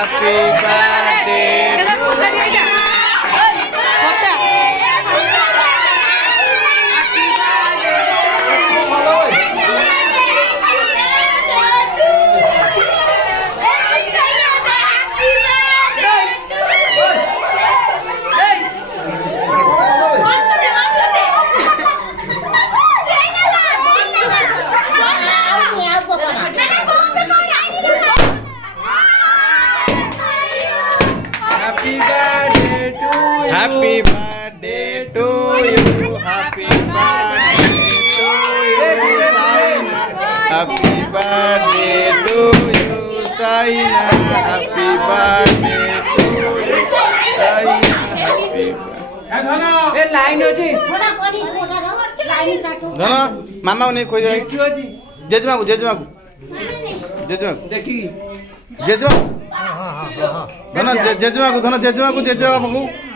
happy birthday. Happy birthday to you. Happy birthday to you, Saina. Happy birthday to you, Saina. Happy birthday to you, Saina. Happy birthday. Line अछि धन मामा को नहीं खोज जाए जेजमा को देखी जेजमा धन जेजमा को जेजमा को